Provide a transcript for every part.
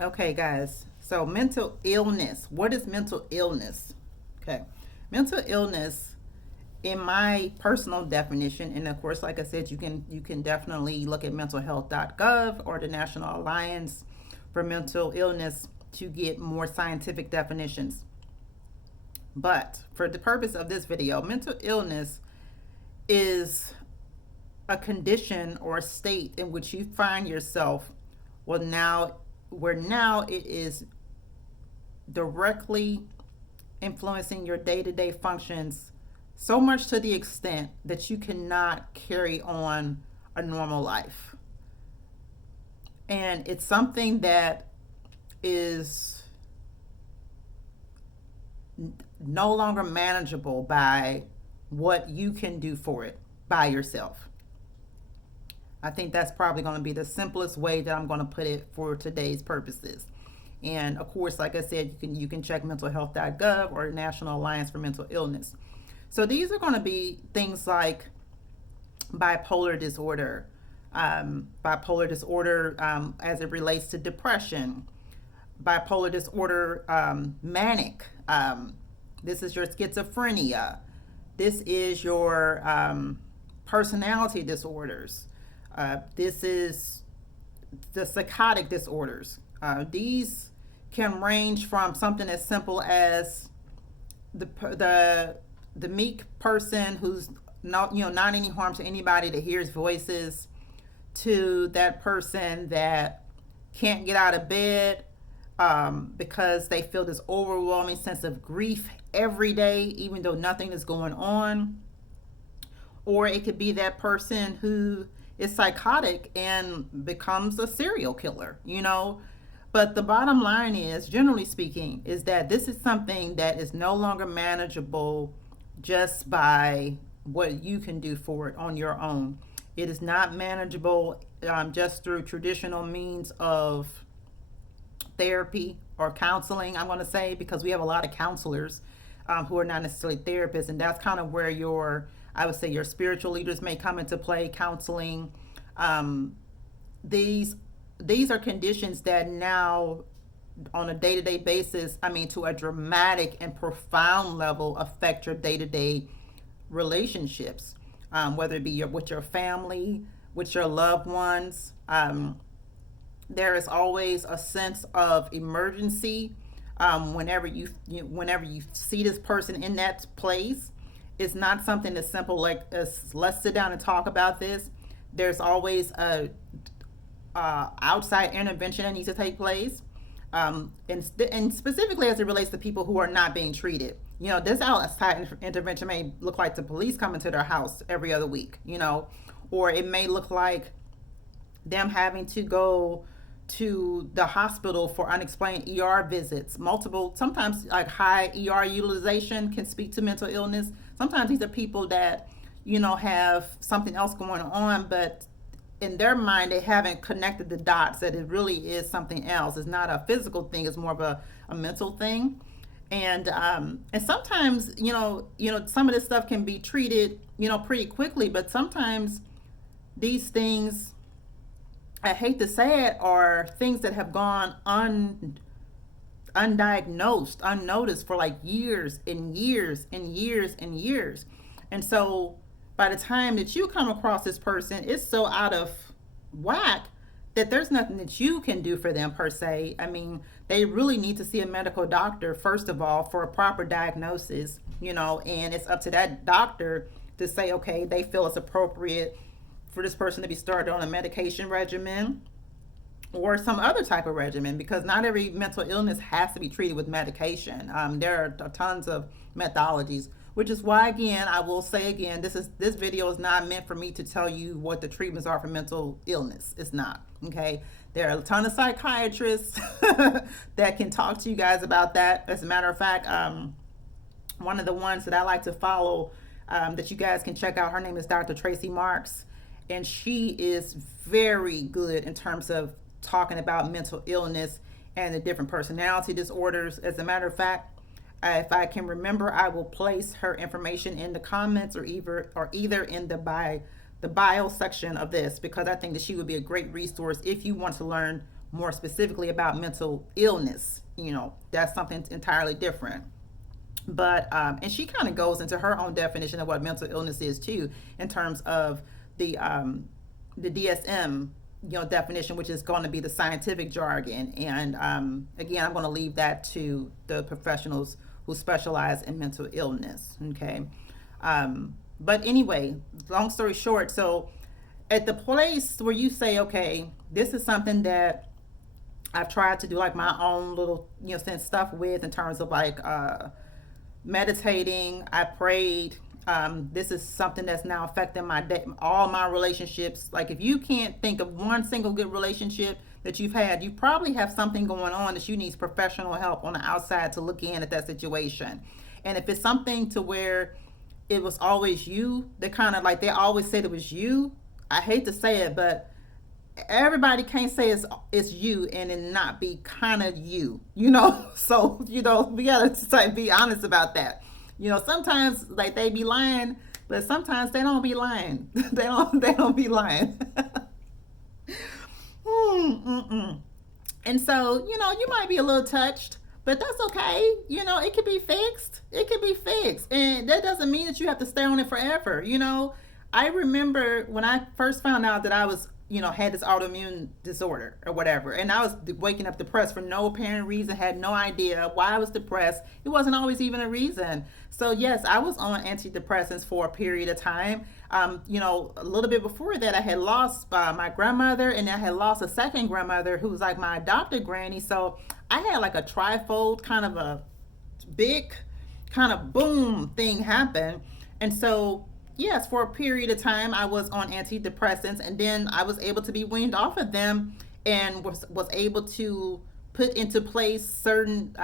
Okay, guys. So, mental illness. What is mental illness? Okay. Mental illness, in my personal definition, and of course, like I said, you can definitely look at mentalhealth.gov or the National Alliance for Mental Illness to get more scientific definitions. But for the purpose of this video, mental illness is a condition or a state in which you find yourself well now where now it is directly influencing your day-to-day functions so much to the extent that you cannot carry on a normal life. And it's something that is no longer manageable by what you can do for it by yourself. I think that's probably going to be the simplest way that I'm going to put it for today's purposes. And of course, like I said, you can check mentalhealth.gov or National Alliance for Mental Illness. So these are going to be things like bipolar disorder, as it relates to depression, bipolar disorder, manic. This is your schizophrenia. This is your personality disorders. This is the psychotic disorders. These can range from something as simple as the meek person who's not any harm to anybody that hears voices, to that person that can't get out of bed because they feel this overwhelming sense of grief every day, even though nothing is going on. Or it could be that person who is psychotic and becomes a serial killer. But the bottom line is, generally speaking, is that this is something that is no longer manageable just by what you can do for it on your own. It is not manageable just through traditional means of therapy or counseling, I'm going to say, because we have a lot of counselors who are not necessarily therapists, and that's kind of where I would say your spiritual leaders may come into play, counseling. These are conditions that now, on a day-to-day basis, to a dramatic and profound level, affect your day-to-day relationships, whether it be with your family, with your loved ones. There is always a sense of emergency whenever you see this person in that place. It's not something as simple like let's sit down and talk about this. There's always a outside intervention that needs to take place, and specifically as it relates to people who are not being treated. This outside intervention may look like the police coming to their house every other week, or it may look like them having to go to the hospital for unexplained ER visits, multiple, sometimes like high ER utilization can speak to mental illness. Sometimes these are people that, have something else going on, but in their mind, they haven't connected the dots that it really is something else. It's not a physical thing, it's more of a mental thing. And sometimes, some of this stuff can be treated, pretty quickly, but sometimes these things, I hate to say it, are things that have gone undiagnosed, unnoticed for like years and years and years and years. And so by the time that you come across this person, it's so out of whack that there's nothing that you can do for them per se. They really need to see a medical doctor, first of all, for a proper diagnosis, and it's up to that doctor to say, okay, they feel it's appropriate for this person to be started on a medication regimen or some other type of regimen, because not every mental illness has to be treated with medication. There are tons of methodologies, which is why, again, I will say again, this video is not meant for me to tell you what the treatments are for mental illness. It's not. Okay, there are a ton of psychiatrists that can talk to you guys about that. As a matter of fact, one of the ones that I like to follow, that you guys can check out, her name is Dr. Tracy Marks, and she is very good in terms of talking about mental illness and the different personality disorders. As a matter of fact, if I can remember, I will place her information in the comments or either in the bio section of this, because I think that she would be a great resource if you want to learn more specifically about mental illness. That's something entirely different. But and she kind of goes into her own definition of what mental illness is too, in terms of the DSM definition, which is going to be the scientific jargon. And again, I'm going to leave that to the professionals who specialize in mental illness. Okay. But anyway, long story short, so at the place where you say, okay, this is something that I've tried to do like my own little stuff with, in terms of like meditating, I prayed. This is something that's now affecting my day, all my relationships. Like, if you can't think of one single good relationship that you've had, you probably have something going on that you need professional help on the outside to look in at that situation. And if it's something to where it was always you, that kind of like they always said it was you, I hate to say it, but everybody can't say it's you and it not be kind of you, so we gotta be honest about that. Sometimes like they be lying, but sometimes they don't be lying. They don't be lying. And so you might be a little touched, but that's okay. It can be fixed. And that doesn't mean that you have to stay on it forever. I remember when I first found out that I was had this autoimmune disorder or whatever, and I was waking up depressed for no apparent reason, had no idea why I was depressed. It wasn't always even a reason. So yes, I was on antidepressants for a period of time. A little bit before that, I had lost my grandmother, and I had lost a second grandmother who was like my adopted granny. So I had like a trifold kind of a big kind of boom thing happen. And so yes, for a period of time, I was on antidepressants, and then I was able to be weaned off of them, and was able to put into place certain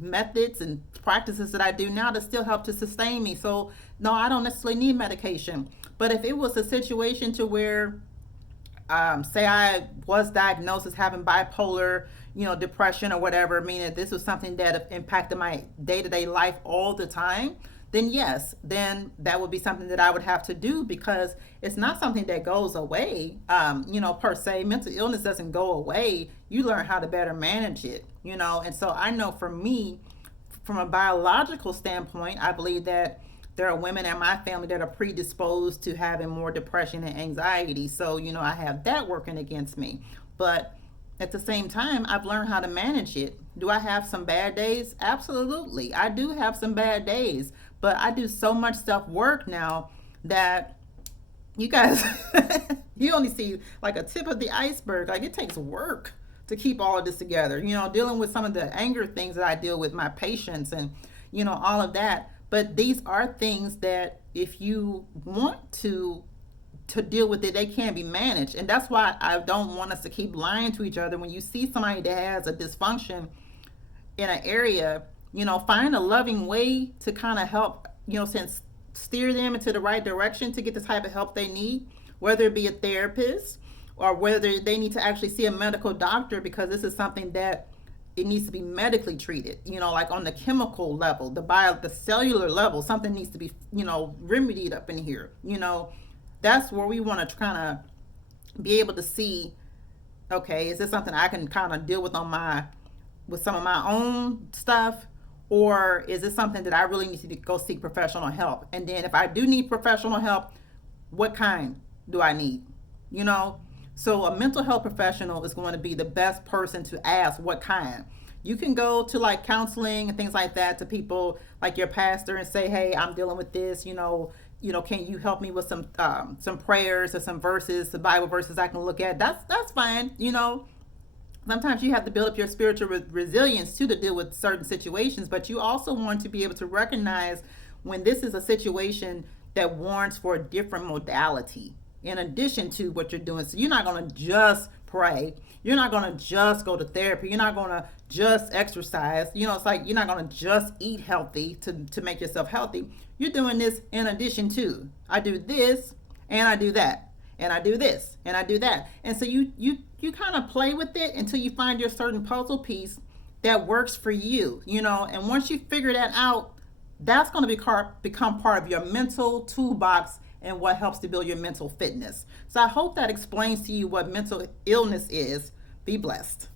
methods and practices that I do now to still help to sustain me. So no, I don't necessarily need medication. But if it was a situation to where, say I was diagnosed as having bipolar, depression or whatever, meaning this was something that impacted my day-to-day life all the time, then yes, then that would be something that I would have to do, because it's not something that goes away, per se. Mental illness doesn't go away. You learn how to better manage it, And so I know for me, from a biological standpoint, I believe that there are women in my family that are predisposed to having more depression and anxiety. So, I have that working against me. But at the same time, I've learned how to manage it. Do I have some bad days? Absolutely. I do have some bad days. But I do so much self-work now that you guys, you only see like a tip of the iceberg. Like, it takes work to keep all of this together, dealing with some of the anger things that I deal with my patients, and, all of that. But these are things that if you want to deal with it, they can be managed. And that's why I don't want us to keep lying to each other. When you see somebody that has a dysfunction in an area, find a loving way to kind of help, steer them into the right direction to get the type of help they need, whether it be a therapist or whether they need to actually see a medical doctor, because this is something that it needs to be medically treated, like on the chemical level, the cellular level, something needs to be, remedied up in here. That's where we want to kind of be able to see, okay, is this something I can kind of deal with with some of my own stuff? Or is it something that I really need to go seek professional help? And then if I do need professional help, what kind do I need? So a mental health professional is going to be the best person to ask what kind. You can go to like counseling and things like that to people like your pastor and say, hey, I'm dealing with this, can you help me with some prayers or some verses, the Bible verses I can look at? That's fine. Sometimes you have to build up your spiritual resilience too to deal with certain situations, but you also want to be able to recognize when this is a situation that warrants for a different modality in addition to what you're doing. So you're not going to just pray. You're not going to just go to therapy. You're not going to just exercise. It's like you're not going to just eat healthy to make yourself healthy. You're doing this in addition to. I do this and I do that. And I do this and I do that. And so you kind of play with it until you find your certain puzzle piece that works for you, and once you figure that out, that's going to become part of your mental toolbox and what helps to build your mental fitness. So I hope that explains to you what mental illness is. Be blessed.